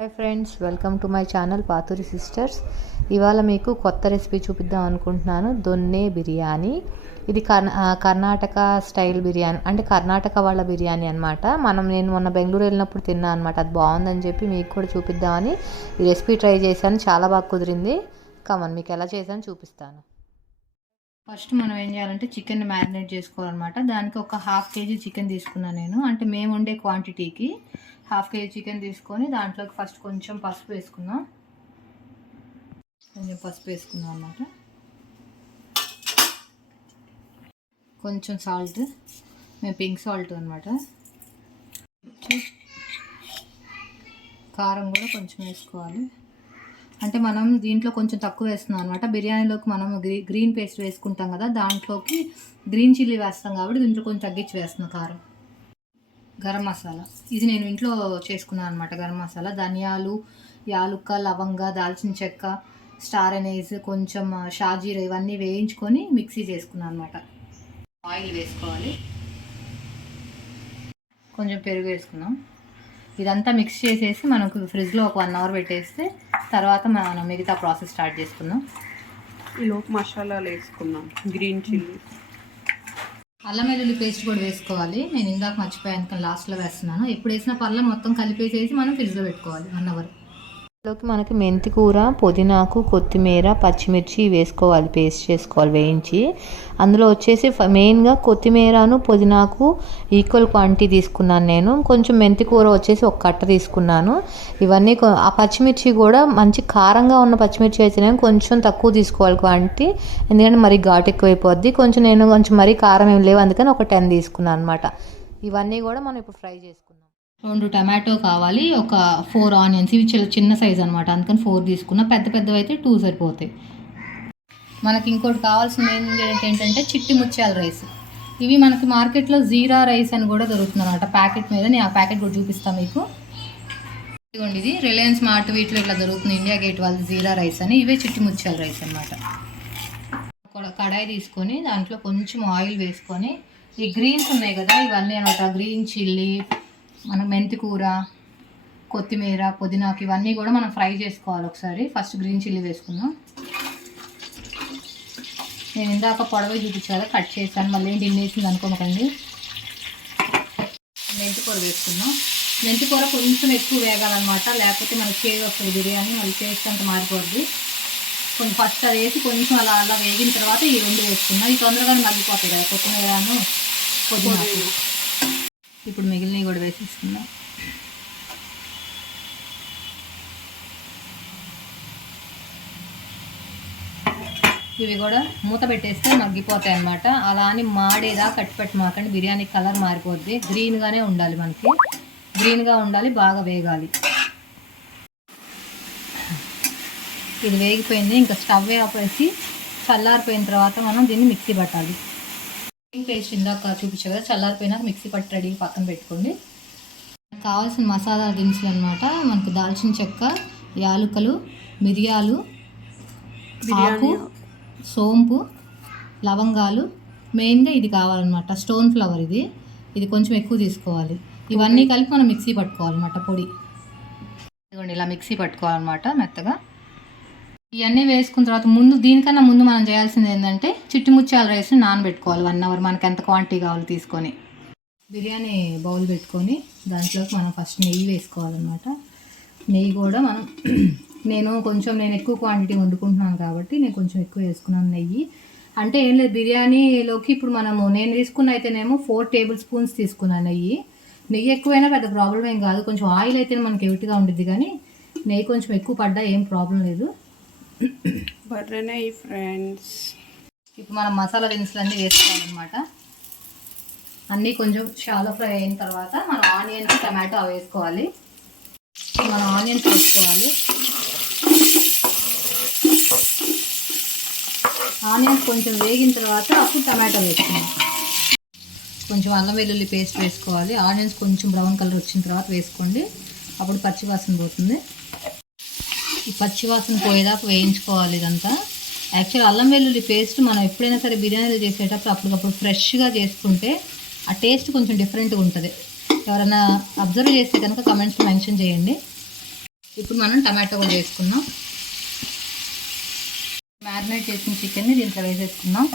Hi friends welcome to my channel Paturi sisters ఇవాళ మీకు కొత్త రెసిపీ చూపిద్దాం అనుకుంటున్నాను. దొన్నే బిర్యానీ. ఇది కర్ణాటక స్టైల్ బిర్యానీ అంటే కర్ణాటక వాళ్ళ బిర్యానీ అనమాట మనం నేను మొన్న బెంగళూరు వెళ్ళినప్పుడు తిన్నాను అనమాట అది బాగుందని చెప్పి మీకు కూడా చూపిద్దామని ఈ రెసిపీ ట్రై చేశాను. చాలా బాగా కుదిరింది. కమన్ మీకు ఎలా చేశాను చూపిస్తాను. ఫస్ట్ మనం ఏం చేయాలంటే చికెన్ మ్యారినేట్ చేసుకోవాలన్నమాట. దానికి ఒక హాఫ్ కేజీ చికెన్ తీసుకున్నాను నేను. అంటే మేము ఉండే క్వాంటిటీకి హాఫ్ కేజీ చికెన్ తీసుకొని దాంట్లోకి ఫస్ట్ కొంచెం పసుపు వేసుకుందాం. కొంచెం పసుపు వేసుకుందాం అన్నమాట. కొంచెం సాల్ట్ మేము పింక్ సాల్ట్ అనమాట కారం కూడా కొంచెం వేసుకోవాలి. అంటే మనం దీంట్లో కొంచెం తక్కువ వేస్తున్నాం అనమాట బిర్యానీలోకి మనం గ్రీ గ్రీన్ పేస్ట్ వేసుకుంటాం కదా దాంట్లోకి గ్రీన్ చిల్లీ వేస్తాం కాబట్టి దీంట్లో కొంచెం తగ్గించి వేస్తున్నాం కారం. గరం మసాలా. ఇది నేను ఇంట్లో చేసుకున్నాను అనమాట గరం మసాలా. ధనియాలు యాలుక్క లవంగ దాల్చిన చెక్క స్టార్ అనేజ్ కొంచెం షాజీరా ఇవన్నీ వేయించుకొని మిక్సీ చేసుకున్నాను అనమాట ఆయిల్ వేసుకోవాలి. కొంచెం పెరుగు వేసుకున్నాం ఇదంతా మిక్స్ చేసేసి మనకు ఫ్రిడ్జ్లో ఒక వన్ అవర్ పెట్టేస్తే తర్వాత మనం మిగతా ప్రాసెస్ స్టార్ట్ చేసుకుందాం. ఈలోపు మసాలాలు వేసుకున్నాం గ్రీన్ చిల్లీ అల్లం వెల్లుల్లి పేస్ట్ కూడా వేసుకోవాలి. నేను ఇందాక మర్చిపోయాను కానీ లాస్ట్లో వేస్తున్నాను. ఎప్పుడు వేసిన పళ్ళ మొత్తం కలిపేసేసి మనం ఫ్రిడ్జ్లో పెట్టుకోవాలి. వన్ అవర్ లోకి మనకి మెంతి కూర పుదీనాకు కొత్తిమీర పచ్చిమిర్చి వేసుకోవాలి పేస్ట్ చేసుకోవాలి వేయించి. అందులో వచ్చేసి మెయిన్గా కొత్తిమీరను పుదీనాకు ఈక్వల్ క్వాంటిటీ తీసుకున్నాను నేను. కొంచెం మెంతి కూర వచ్చేసి ఒక కట్ట తీసుకున్నాను. ఇవన్నీ ఆ పచ్చిమిర్చి కూడా మంచి కారంగా ఉన్న పచ్చిమిర్చి అయితేనే కొంచెం తక్కువ తీసుకోవాలి క్వాంటిటీ. ఎందుకంటే మరీ ఘాటు ఎక్కువైపోద్ది. కొంచెం నేను కొంచెం మరీ కారం ఏం లేవు. అందుకని ఒక టెన్ తీసుకున్నాను అనమాట ఇవన్నీ కూడా మనం ఇప్పుడు ఫ్రై చేసుకున్నాం రెండు టమాటో కావాలి ఒక ఫోర్ ఆనియన్స్. ఇవి చిన్న చిన్న సైజ్ అనమాట అందుకని ఫోర్ తీసుకున్న. పెద్ద పెద్దవి అయితే టూ సరిపోతాయి. మనకి ఇంకోటి కావాల్సిన ఇంగ్రీడియంట్ ఏంటంటే చిట్టి ముత్యాల రైస్. ఇవి మనకి మార్కెట్లో జీరా రైస్ అని కూడా దొరుకుతుంది అనమాట ప్యాకెట్ మీద. నేను ఆ ప్యాకెట్ కూడా చూపిస్తాను మీకు. ఇదిగోండి ఇది రిలయన్స్ మార్ట్ వీటిలో ఇట్లా దొరుకుతుంది. ఇండియా గేట్ వాళ్ళది జీరా రైస్ అని. ఇవే చిట్టి ముత్యాల రైస్ అనమాట కడాయి తీసుకొని దాంట్లో కొంచెం ఆయిల్ వేసుకొని ఈ గ్రీన్స్ ఉన్నాయి కదా ఇవన్నీ అనమాట గ్రీన్ చిల్లీ మనం మెంతి కూర కొత్తిమీర పుదీనాకు ఇవన్నీ కూడా మనం ఫ్రై చేసుకోవాలి ఒకసారి. ఫస్ట్ గ్రీన్ చిల్లీ వేసుకుందాం. నేను ఇందాక పొడవ చూపించాలి కట్ చేశాను. మళ్ళీ ఏంటి ఇన్ని వేసింది అనుకోమకండి మెంతి కూర వేసుకుందాం. మెంతి కూర కొంచెం ఎక్కువ వేగాలన్నమాట. లేకపోతే మనకి చేదు వస్తుంది బిర్యానీ మళ్ళీ టేస్ట్ అంత మారిపోద్ది. కొంచెం ఫస్ట్ అది వేసి కొంచెం అలా అలా వేగిన తర్వాత ఈ రెండు వేసుకున్నాం ఈ తొందరగానే మగ్గిపోతాయి కదా కొత్తిమీరను పుదీనాకు ఇప్పుడు మిగిలినవి కూడా వేసేసుకుందాం. ఇవి కూడా మూత పెట్టేస్తే మగ్గిపోతాయి అన్నమాట. అలా అని మాడేదా కట్టిపెట్టి మాకండి. బిర్యానీ కలర్ మారిపోద్ది. గ్రీన్గానే ఉండాలి మనకి. గ్రీన్గా ఉండాలి బాగా వేగాలి. ఇది వేగిపోయింది. ఇంకా స్టవ్ ఆపేసి చల్లారిపోయిన తర్వాత మనం దీన్ని మిక్సీ పట్టాలి. పేస్ట్ ఇందాక చూపించా కదా చల్లారిపోయినాక మిక్సీ పట్టి రెడీ పక్కన పెట్టుకోండి. కావాల్సిన మసాలా దినుసులు అనమాట మనకు దాల్చిన చెక్క యాలుకలు మిరియాలు ఆకు సోంపు లవంగాలు. మెయిన్గా ఇది కావాలన్నమాట స్టోన్ ఫ్లవర్ ఇది. ఇది కొంచెం ఎక్కువ తీసుకోవాలి. ఇవన్నీ కలిపి మనం మిక్సీ పట్టుకోవాలన్నమాట పొడి. ఇదిగోండి ఇలా మిక్సీ పట్టుకోవాలన్నమాట మెత్తగా. ఇవన్నీ వేసుకున్న తర్వాత ముందు దీనికన్నా ముందు మనం చేయాల్సింది ఏంటంటే చిట్టి ముత్యాల రైస్ని నానబెట్టుకోవాలి. వన్ అవర్ మనకి ఎంత క్వాంటిటీ కావాలో తీసుకొని. బిర్యానీ బౌల్ పెట్టుకొని దాంట్లోకి మనం ఫస్ట్ నెయ్యి వేసుకోవాలన్నమాట. నెయ్యి కూడా మనం నేను కొంచెం నేను ఎక్కువ క్వాంటిటీ వండుకుంటున్నాను కాబట్టి నేను కొంచెం ఎక్కువ వేసుకున్నాను నెయ్యి. అంటే ఏం లేదు బిర్యానీలోకి ఇప్పుడు మనము నేను తీసుకున్న అయితేనేమో ఫోర్ టేబుల్ స్పూన్స్ తీసుకున్నాను నెయ్యి. నెయ్యి ఎక్కువైనా పెద్ద ప్రాబ్లం ఏం కాదు. కొంచెం ఆయిల్ అయితే మనకి ఎవిటిగా ఉండిద్ది కానీ నెయ్యి కొంచెం ఎక్కువ పడ్డా ఏం ప్రాబ్లం లేదు. బర్రెనై ఫ్రెండ్స్. ఇప్పుడు మనం మసాలా దినుసులు అన్నీ వేసుకోవాలన్నమాట. అన్నీ కొంచెం షాలో ఫ్రై అయిన తర్వాత మనం ఆనియన్స్ టమాటో అవి వేసుకోవాలి. మనం ఆనియన్స్ వేసుకోవాలి. ఆనియన్స్ కొంచెం వేగిన తర్వాత అప్పుడు టమాటో వేసుకుందాం. కొంచెం అల్లం వెల్లుల్లి పేస్ట్ వేసుకోవాలి. ఆనియన్స్ కొంచెం బ్రౌన్ కలర్ వచ్చిన తర్వాత వేసుకోండి. అప్పుడు పచ్చివాసన పోతుంది. ఈ పచ్చివాసన పోయేదాకా వేయించుకోవాలి ఇదంతా. యాక్చువల్ అల్లం వెల్లుల్లి పేస్ట్ మనం ఎప్పుడైనా సరే బిర్యానీలు చేసేటప్పుడు అప్పటికప్పుడు ఫ్రెష్గా చేసుకుంటే ఆ టేస్ట్ కొంచెం డిఫరెంట్గా ఉంటుంది. ఎవరైనా అబ్జర్వ్ చేస్తే కనుక కమెంట్స్ మెన్షన్ చేయండి. ఇప్పుడు మనం టమాటో కూడా వేసుకున్నాం మ్యారినేట్ చేసిన చికెన్ని దీంట్లో వేసేసుకున్నాం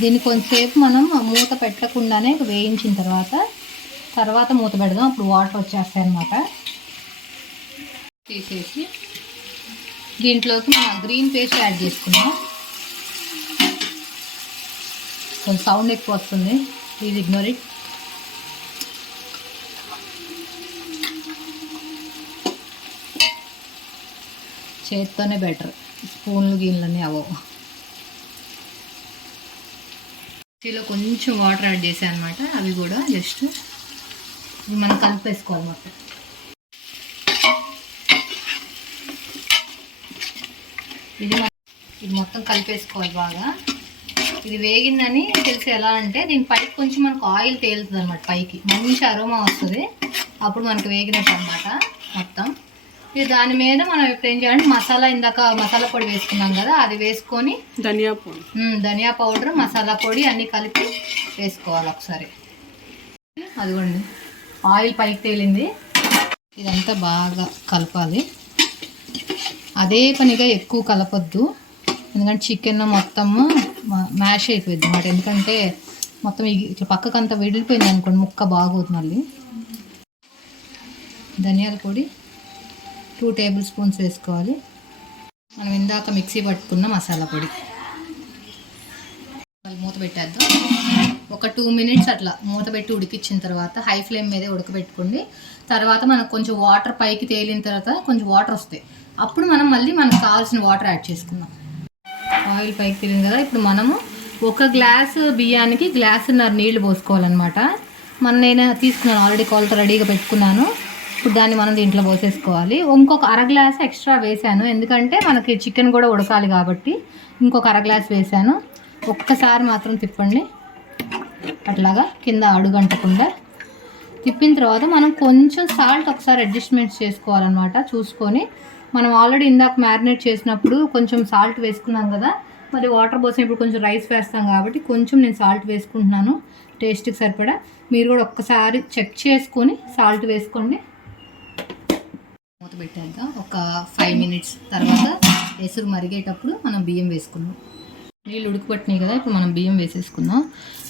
దీన్ని కొంచెంసేపు మనం మూత పెట్టకుండానే వేయించిన తర్వాత తర్వాత మూత పెడదాం. అప్పుడు వాటర్ వచ్చేస్తాయి అనమాట తీసేసి దీంట్లోకి మనం గ్రీన్ పేస్ట్ యాడ్ చేసుకుందాం. కొంచెం సౌండ్ ఎక్కువ వస్తుంది. Please ignore it. చేత్తోనే బెటర్. స్పూన్లు గిన్నెలన్నీ అవ్వవు మిక్సీలో కొంచెం వాటర్ యాడ్ చేసాను అనమాట అవి కూడా జస్ట్ మనం కలిపేసుకోవాలి మొత్తం. ఇది ఇది మొత్తం కలిపేసుకోవాలి బాగా. ఇది వేగిందని తెలిసి ఎలా అంటే దీని పైకి కొంచెం మనకు ఆయిల్ తేలుతుంది అనమాట పైకి. మంచి అరోమా వస్తుంది. అప్పుడు మనకు వేగినట్టు అనమాట మొత్తం. ఇది దాని మీద మనం ఇప్పుడు ఏం చేయాలంటే మసాలా ఇందాక మసాలా పొడి వేసుకున్నాం కదా అది వేసుకొని ధనియా పొడి. ధనియా పౌడర్ మసాలా పొడి అన్నీ కలిపి వేసుకోవాలి ఒకసారి. అదిగోండి ఆయిల్ పైకి తేలింది. ఇదంతా బాగా కలపాలి. అదే పనిగా ఎక్కువ కలపొద్దు. ఎందుకంటే చికెన్ మొత్తము మ్యాష్ అయిపోయింది అన్నమాట ఎందుకంటే మొత్తం ఇట్లా పక్కకంతా విడిపోయింది అనుకోండి ముక్క బాగోదు మళ్ళీ. ధనియాల పొడి. టూ టేబుల్ స్పూన్స్ వేసుకోవాలి. మనం ఇందాక మిక్సీ పట్టుకున్న మసాలా పొడి. మళ్ళీ మూత పెట్టేద్దాం. ఒక టూ మినిట్స్ అట్లా మూత పెట్టి ఉడికించిన తర్వాత హై ఫ్లేమ్ మీదే ఉడకబెట్టుకోండి. తర్వాత మనకు కొంచెం వాటర్ పైకి తేలిన తర్వాత కొంచెం వాటర్ వస్తాయి. అప్పుడు మనం మళ్ళీ మనకు కావాల్సిన వాటర్ యాడ్ చేసుకుందాం. ఆయిల్ పైకి తేలింది కదా ఇప్పుడు మనము ఒక గ్లాస్ బియ్యానికి గ్లాసున్నర నీళ్ళు పోసుకోవాలన్నమాట. మన నేను తీసుకున్నాను ఆల్రెడీ కాల్తో రెడీగా పెట్టుకున్నాను. ఇప్పుడు దాన్ని మనం దీంట్లో పోసేసుకోవాలి. ఇంకొక అర గ్లాస్ ఎక్స్ట్రా వేసాను ఎందుకంటే మనకి చికెన్ కూడా ఉడకాలి కాబట్టి ఇంకొక అర గ్లాస్ వేసాను ఒక్కసారి మాత్రం తిప్పండి. అట్లాగా కింద అడుగంటకుండా తిప్పిన తర్వాత మనం కొంచెం సాల్ట్ ఒకసారి అడ్జస్ట్మెంట్స్ చేసుకోవాలన్నమాట చూసుకొని. మనం ఆల్రెడీ ఇందాక మ్యారినేట్ చేసినప్పుడు కొంచెం సాల్ట్ వేసుకున్నాం కదా మరి వాటర్ పోసినప్పుడు కొంచెం రైస్ వేస్తాం కాబట్టి కొంచెం నేను సాల్ట్ వేసుకుంటున్నాను టేస్ట్కి సరిపడా. మీరు కూడా ఒక్కసారి చెక్ చేసుకొని సాల్ట్ వేసుకోండి. మూత పెట్టాక ఒక ఫైవ్ మినిట్స్ తర్వాత ఎసురు మరిగేటప్పుడు మనం బియ్యం వేసుకున్నాం నీళ్ళు ఉడికిపట్టినాయి కదా ఇప్పుడు మనం బియ్యం వేసేసుకుందాం.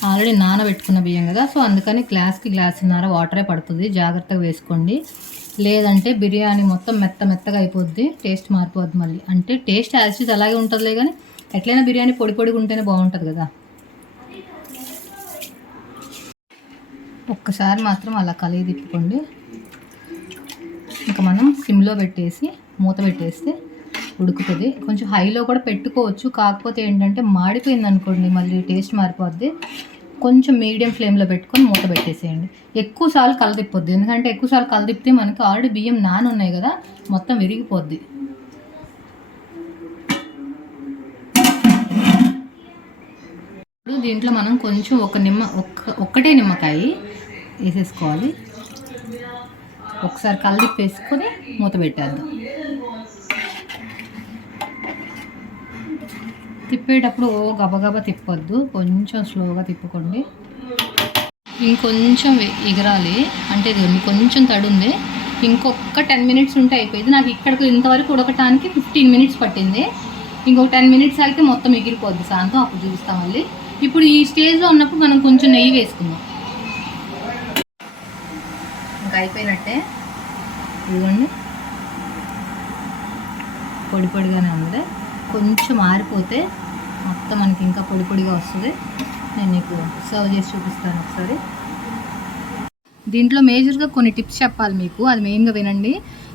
ఆల్రెడీ నానబెట్టుకున్న బియ్యం కదా సో అందుకని గ్లాస్కి గ్లాసున్నర వాటరే పడుతుంది. జాగ్రత్తగా వేసుకోండి. లేదంటే బిర్యానీ మొత్తం మెత్త మెత్తగా అయిపోద్ది టేస్ట్ మారిపోద్ది మళ్ళీ. అంటే టేస్ట్ యాసిడ్ అలాగే ఉంటుందిలే కానీ ఎట్లయినా బిర్యానీ పొడి పొడిగా ఉంటేనే బాగుంటుంది కదా. ఒక్కసారి మాత్రం అలా కలిగి తిప్పుకోండి. ఇంకా మనం సిమ్లో పెట్టేసి మూత పెట్టేస్తే ఉడుకుతుంది. కొంచెం హైలో కూడా పెట్టుకోవచ్చు. కాకపోతే ఏంటంటే మాడిపోయింది అనుకోండి మళ్ళీ టేస్ట్ మారిపోద్ది. కొంచెం మీడియం ఫ్లేమ్లో పెట్టుకొని మూత పెట్టేసేయండి. ఎక్కువ సార్లు ఎందుకంటే ఎక్కువ సార్లు మనకి ఆల్రెడీ బియ్యం నాన్ ఉన్నాయి కదా మొత్తం విరిగిపోద్ది. ఇప్పుడు దీంట్లో మనం కొంచెం ఒక నిమ్మ ఒక్క ఒక్కటే నిమ్మకాయ వేసేసుకోవాలి. ఒకసారి కలిపి వేసుకొని మూత పెట్టేద్దాం. తిప్పేటప్పుడు ఓ గబగబా తిప్పొద్దు కొంచెం స్లోగా తిప్పుకోండి. ఇంకొంచెం ఎగరాలి. అంటే ఇది కొంచెం తడి ఉంది ఇంకొక టెన్ మినిట్స్ ఉంటే అయిపోయింది. నాకు ఇక్కడికి ఇంతవరకు ఉడకటానికి ఫిఫ్టీన్ మినిట్స్ పట్టింది. ఇంకొక టెన్ మినిట్స్ అయితే మొత్తం ఎగిరిపోద్ది. సాయంత్రం అప్పుడు చూపిస్తాం మళ్ళీ. ఇప్పుడు ఈ స్టేజ్లో ఉన్నప్పుడు మనం కొంచెం నెయ్యి వేసుకుందాం. ఇంకా అయిపోయినట్టే. ఇదిగోండి. పొడి పొడిగానే ఉంది. కొంచెం ఆరిపోతే మొత్తం మనకి ఇంకా పొడి పొడిగా వస్తుంది. నేను నీకు సర్వ్ చేసి చూపిస్తాను ఒకసారి. దీంట్లో మేజర్గా కొన్ని టిప్స్ చెప్పాలి మీకు. అది మెయిన్గా వినండి.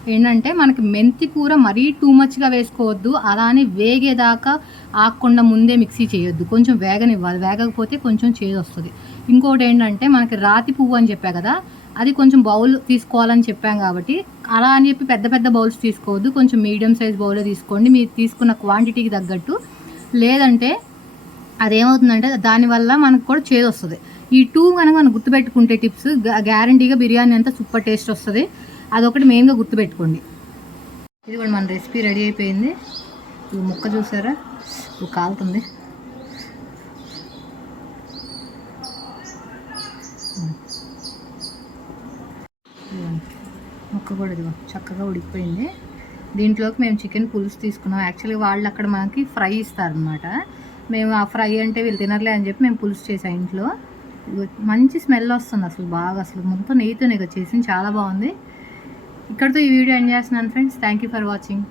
ఏంటంటే మనకి మెంతి కూర మరీ టూ మచ్గా వేసుకోవద్దు. అలానే వేగేదాకా ఆకుండా ముందే మిక్సీ చేయొద్దు. కొంచెం వేగనివ్వాలి. వేగకపోతే కొంచెం చేదు వస్తుంది. ఇంకోటి ఏంటంటే మనకి రాతి పువ్వు అని చెప్పా కదా అది కొంచెం బౌల్ తీసుకోవాలని చెప్పాం కాబట్టి. అలా అని చెప్పి పెద్ద పెద్ద బౌల్స్ తీసుకోవద్దు. కొంచెం మీడియం సైజ్ బౌలే తీసుకోండి. మీరు తీసుకున్న క్వాంటిటీకి తగ్గట్టు. లేదంటే అదేమవుతుందంటే దానివల్ల మనకు కూడా చేదు వస్తుంది. ఈ టూ కనుక మనం గుర్తుపెట్టుకుంటే టిప్స్ గ్యారంటీగా బిర్యానీ అంతా సూపర్ టేస్ట్ వస్తుంది. అదొకటి మెయిన్గా గుర్తుపెట్టుకోండి. ఇది కూడా మన రెసిపీ రెడీ అయిపోయింది. ముక్క చూసారా? ఇది కాలుతుంది. ముక్క కూడా ఇదిగో చక్కగా ఉడికిపోయింది. దీంట్లోకి మేము చికెన్ పులుసు తీసుకున్నాం. యాక్చువల్గా వాళ్ళు అక్కడ మనకి ఫ్రై ఇస్తారనమాట మేము ఆ ఫ్రై అంటే వీళ్ళు తినర్లే అని చెప్పి మేము పులుసు చేసాం ఇంట్లో. మంచి స్మెల్ వస్తుంది అసలు బాగా. అసలు మొత్తం నెయ్యితో ఇక చేసింది. చాలా బాగుంది. ఇక్కడితో ఈ వీడియో ఎండ్ చేస్తున్నాను friends. Thank you for watching